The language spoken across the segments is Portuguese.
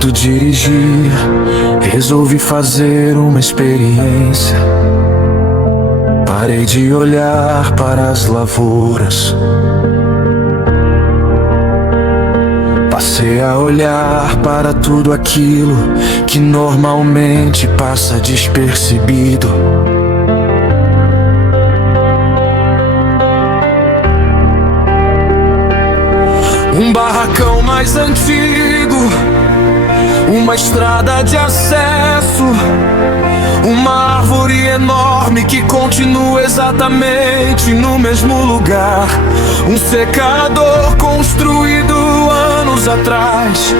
tanto dirigir, resolvi fazer uma experiência. Parei de olhar para as lavouras, passei a olhar para tudo aquilo que normalmente passa despercebido. Um barracão mais antigo, uma estrada de acesso, uma árvore enorme que continua exatamente no mesmo lugar, um secador construído anos atrás.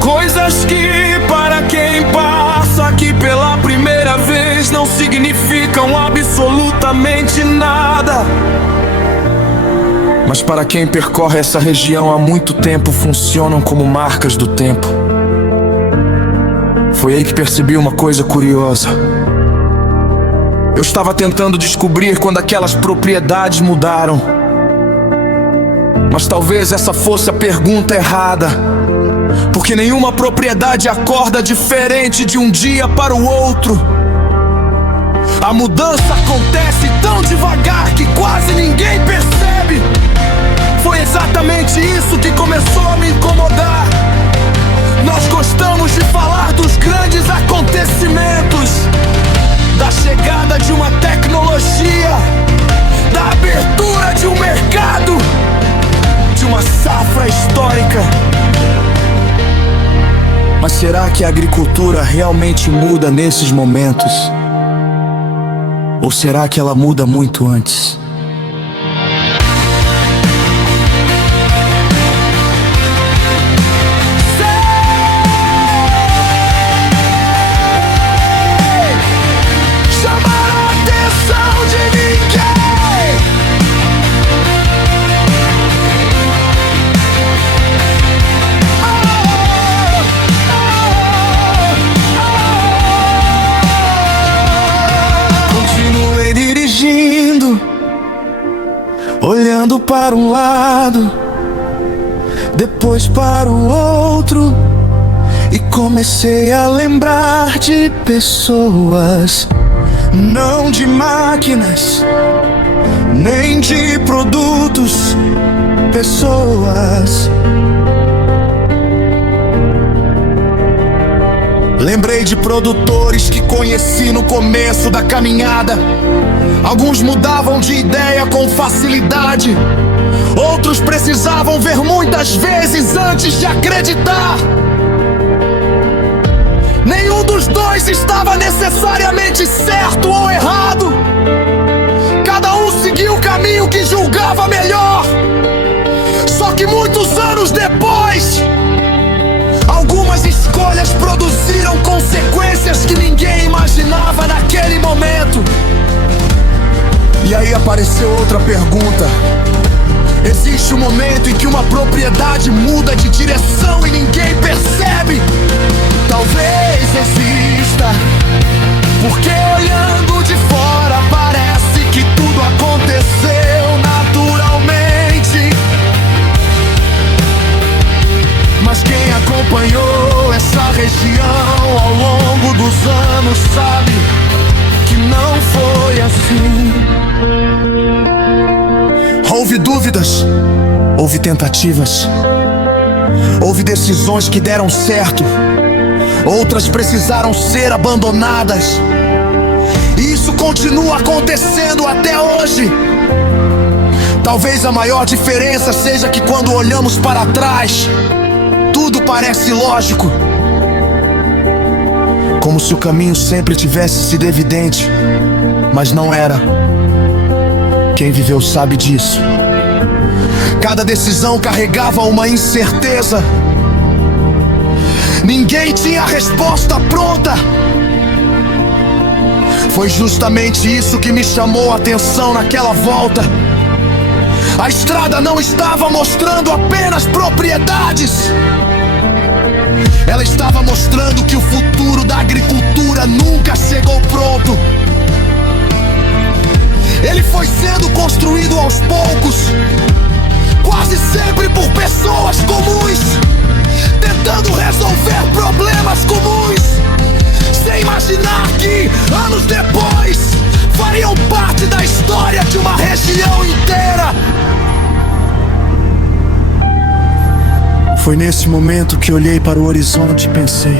Coisas que para quem passa aqui pela primeira vez não significam absolutamente nada, mas para quem percorre essa região há muito tempo funcionam como marcas do tempo. Foi aí que percebi uma coisa curiosa. Eu estava tentando descobrir quando aquelas propriedades mudaram, mas talvez essa fosse a pergunta errada, porque nenhuma propriedade acorda diferente de um dia para o outro. A mudança acontece tão devagar que quase ninguém percebe. Foi exatamente isso que começou a me incomodar. Nós gostamos de falar dos grandes acontecimentos, da chegada de uma tecnologia, da abertura de um mercado, de uma safra histórica. Mas será que a agricultura realmente muda nesses momentos? Ou será que ela muda muito antes? Olhando para um lado, depois para o outro, e comecei a lembrar de pessoas, não de máquinas, nem de produtos, pessoas. Lembrei de produtores que conheci no começo da caminhada. Alguns mudavam de ideia com facilidade, outros precisavam ver muitas vezes antes de acreditar. Nenhum dos dois estava necessariamente certo ou errado. Cada um seguia o caminho que julgava melhor. Só que muitos anos depois, algumas escolhas produziram consequências que ninguém imaginava naquele momento. E aí apareceu outra pergunta. Existe um momento em que uma propriedade muda de direção e ninguém percebe? Talvez exista, porque olhando de fora parece que tudo aconteceu naturalmente. Mas quem acompanhou essa região ao longo dos anos sabe que não foi assim. Houve dúvidas, houve tentativas, houve decisões que deram certo, outras precisaram ser abandonadas. E isso continua acontecendo até hoje. Talvez a maior diferença seja que quando olhamos para trás, tudo parece lógico, como se o caminho sempre tivesse sido evidente, mas não era. Quem viveu sabe disso. Cada decisão carregava uma incerteza. Ninguém tinha a resposta pronta. Foi justamente isso que me chamou a atenção naquela volta. A estrada não estava mostrando apenas propriedades. Ela estava mostrando que o futuro da agricultura nunca chegou pronto. Ele foi sendo construído aos poucos, quase sempre por pessoas comuns, tentando resolver Foi nesse momento que olhei para o horizonte e pensei: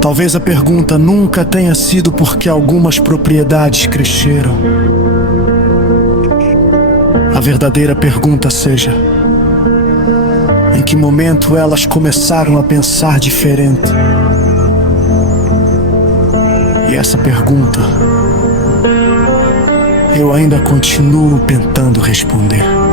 talvez a pergunta nunca tenha sido porque algumas propriedades cresceram. A verdadeira pergunta seja: em que momento elas começaram a pensar diferente? E essa pergunta eu ainda continuo tentando responder.